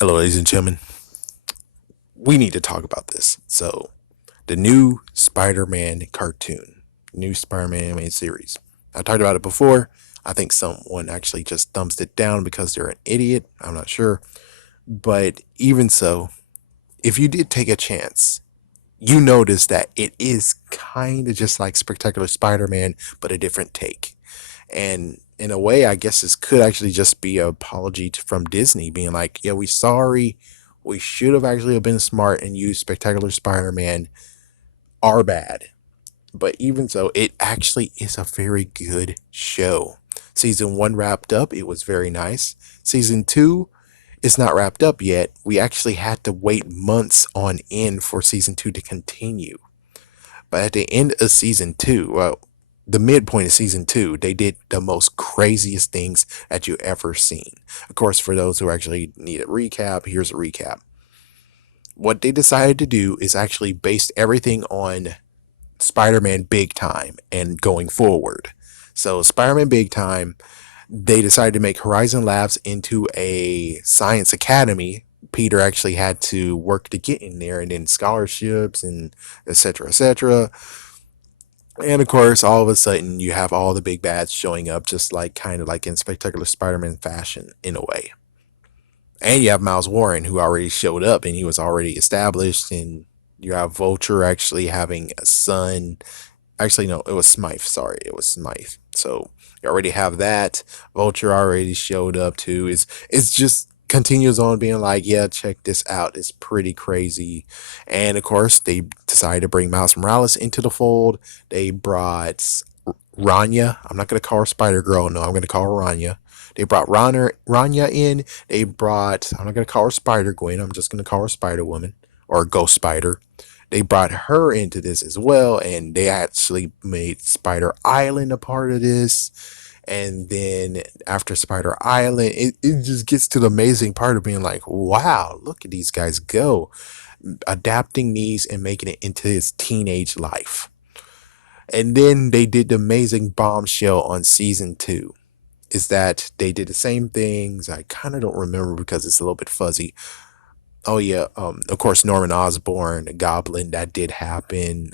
Hello, ladies and gentlemen. We need to talk about this. So, the new Spider-Man cartoon, new Spider-Man animated series. I talked about it before. I think someone actually just thumbs it down because they're an idiot. I'm not sure. But even so, if you did take a chance, you notice that it is kind of just like Spectacular Spider-Man, but a different take. And in a way, I guess this could actually just be an apology from Disney being like, yeah, we sorry. We should have actually been smart and used Spectacular Spider-Man. Our bad. But even so, it actually is a very good show. Season one wrapped up. It was very nice. Season two is not wrapped up yet. We actually had to wait months on end for season two to continue. But at the end of season two, well, the midpoint of season two, they did the most craziest things that you ever seen. Of course, for those who actually need a recap, here's a recap. What they decided to do is actually based everything on Spider-Man Big Time and going forward. So Spider-Man Big Time, they decided to make Horizon Labs into a science academy. Peter actually had to work to get in there, and then scholarships and etc. etc. And of course, all of a sudden, you have all the big bads showing up, just like kind of like in Spectacular Spider-Man fashion, in a way. And you have Miles Warren, who already showed up and he was already established. And you have Vulture actually having a son. Actually, no, it was Smythe. Sorry, it was Smythe. So you already have that. Vulture already showed up too. It's just continues on being like, yeah, check this out. It's pretty crazy. And of course, they decided to bring Miles Morales into the fold. They brought Ranya. I'm not gonna call her Spider Girl. No, I'm gonna call her Ranya. They brought Ranya in. They brought. I'm not gonna call her Spider Gwen. I'm just gonna call her Spider Woman or Ghost Spider. They brought her into this as well, and they actually made Spider Island a part of this. And then after Spider Island, it just gets to the amazing part of being like, wow, look at these guys go, adapting these and making it into his teenage life. And then they did the amazing bombshell on season two. Is that they did the same things. I kind of don't remember because it's a little bit fuzzy. Oh yeah, of course Norman Osborn, Goblin, that did happen.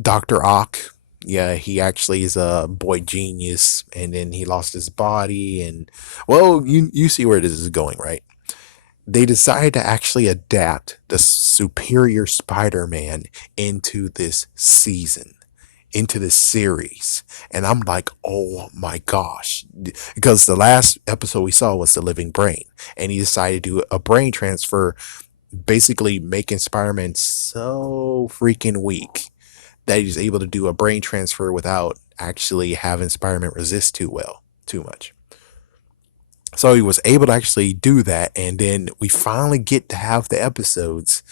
Dr. Ock, yeah, he actually is a boy genius, and then he lost his body, and well, you see where this is going, right? They decided to actually adapt the Superior Spider-Man into this season, into this series. And I'm like, oh my gosh. Because the last episode we saw was The Living Brain. And he decided to do a brain transfer, basically making Spider-Man so freaking weak that he's able to do a brain transfer without actually having Spider-Man resist too much. So he was able to actually do that, and then we finally get to have the episodes,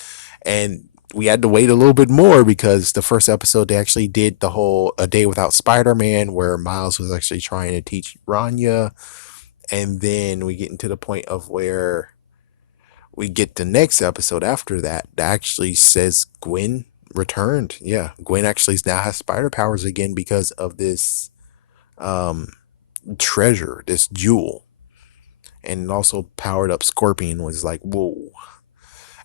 and we had to wait a little bit more because the first episode they actually did the whole A Day Without Spider-Man, where Miles was actually trying to teach Ranya, and then we get into the point of where we get the next episode after that that actually says Gwen returned. Yeah, Gwen actually now has spider powers again because of this um treasure, this jewel, and also powered up Scorpion was like, whoa.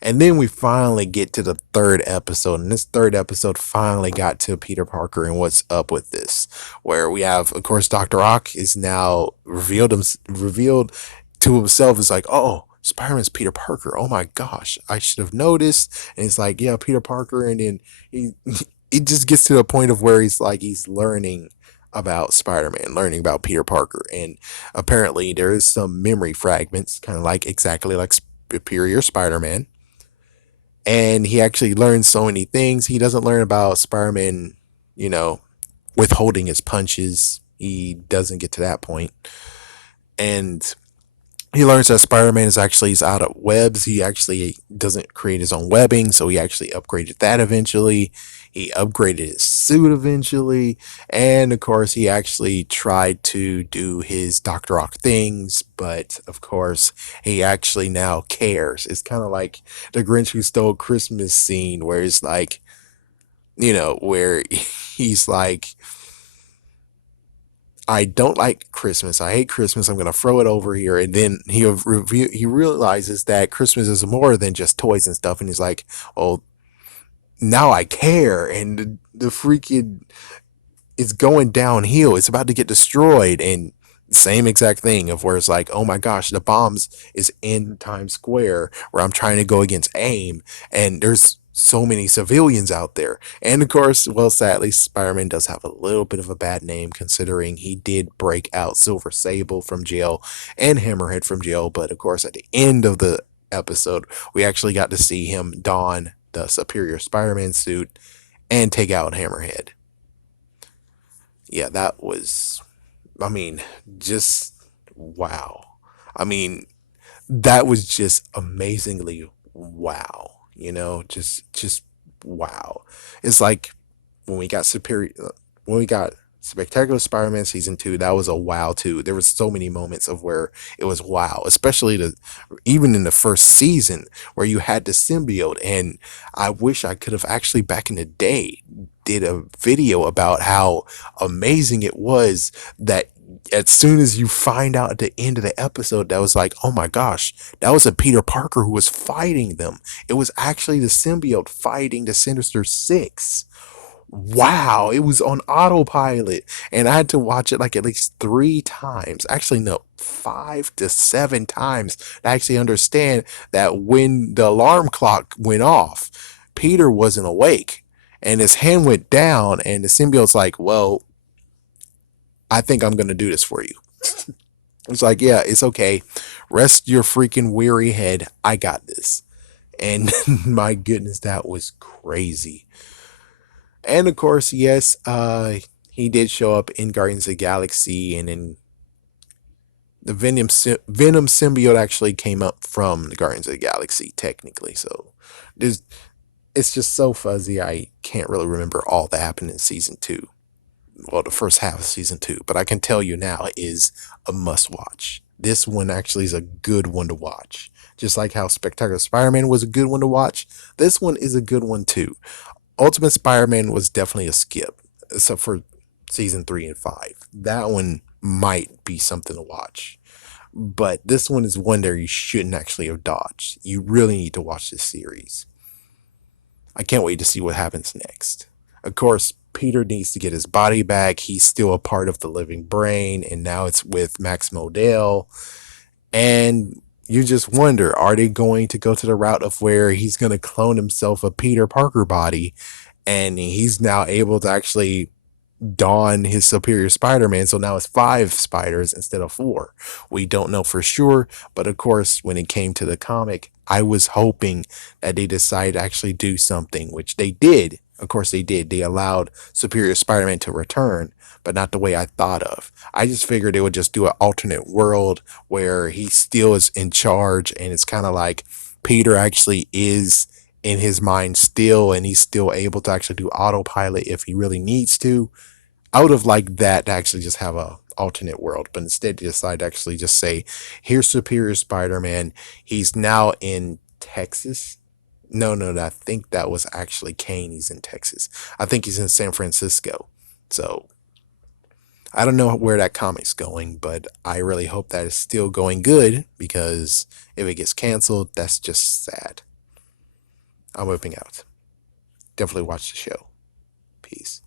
And then we finally get to the third episode, and this third episode finally got to Peter Parker and what's up with this, where we have, of course, Doctor Ock is now revealed to himself as like, oh, Spider-Man's Peter Parker. Oh my gosh, I should have noticed. And it's like, yeah, Peter Parker, and then he it just gets to the point of where he's like he's learning about Spider-Man, learning about Peter Parker, and apparently there is some memory fragments, kind of like exactly like Superior Spider-Man, and he actually learns so many things. He doesn't learn about Spider-Man, you know, withholding his punches. He doesn't get to that point. And he learns that Spider-Man is actually is out of webs. He actually doesn't create his own webbing, so he actually upgraded that eventually. He upgraded his suit eventually, and of course, he actually tried to do his Doctor Ock things, but of course, he actually now cares. It's kind of like the Grinch Who Stole Christmas scene, where it's like, where he's like, I don't like Christmas. I hate Christmas. I'm gonna throw it over here, and then he realizes that Christmas is more than just toys and stuff, and he's like, "Oh, now I care." And the freaking it's going downhill. It's about to get destroyed, and same exact thing of where it's like, oh my gosh, the bombs is in Times Square where I'm trying to go against AIM, and there's so many civilians out there. And of course, well, sadly, Spider-Man does have a little bit of a bad name considering he did break out Silver Sable from jail and Hammerhead from jail. But of course, at the end of the episode, we actually got to see him don the Superior Spider-Man suit and take out Hammerhead. Yeah, that was, I mean, just wow. I mean, that was just amazingly wow. Just wow. It's like when we got when we got Spectacular Spider-Man season 2, that was a wow too. There was so many moments of where it was wow, especially even in the first season where you had the symbiote. And I wish I could have actually back in the day did a video about how amazing it was that as soon as you find out at the end of the episode, that was like, oh my gosh, that was a Peter Parker who was fighting them. It was actually the symbiote fighting the Sinister Six. Wow, it was on autopilot, and I had to watch it like at least 3 times. Actually, no, 5 to 7 times to actually understand that when the alarm clock went off, Peter wasn't awake, and his hand went down, and the symbiote's like, well, I think I'm gonna do this for you. It's like, yeah, it's okay. Rest your freaking weary head. I got this. And my goodness, that was crazy. And of course, yes, he did show up in Guardians of the Galaxy, and then the Venom symbiote actually came up from the Guardians of the Galaxy, technically. So there's it's just so fuzzy. I can't really remember all that happened in season 2. Well, the first half of season 2, but I can tell you now it is a must watch. This one actually is a good one to watch. Just like how Spectacular Spider-Man was a good one to watch, this one is a good one too. Ultimate Spider-Man was definitely a skip, except for season 3 and 5. That one might be something to watch. But this one is one that you shouldn't actually have dodged. You really need to watch this series. I can't wait to see what happens next. Of course, Peter needs to get his body back. He's still a part of the living brain, and now it's with Max Modell. And you just wonder, are they going to go to the route of where he's going to clone himself a Peter Parker body, and he's now able to actually don his Superior Spider-Man, so now it's 5 spiders instead of 4. We don't know for sure, but of course, when it came to the comic, I was hoping that they decided to actually do something, which they did. Of course, they did. They allowed Superior Spider-Man to return, but not the way I thought of. I just figured they would just do an alternate world where he still is in charge, and it's kind of like Peter actually is in his mind still, and he's still able to actually do autopilot if he really needs to. I would have liked that to actually just have a alternate world, but instead they decided to actually just say, here's Superior Spider-Man. He's now in Texas. No, I think that was actually Kane. He's in Texas. I think he's in San Francisco. So I don't know where that comic's going, but I really hope that it's still going good, because if it gets canceled, that's just sad. I'm moving out. Definitely watch the show. Peace.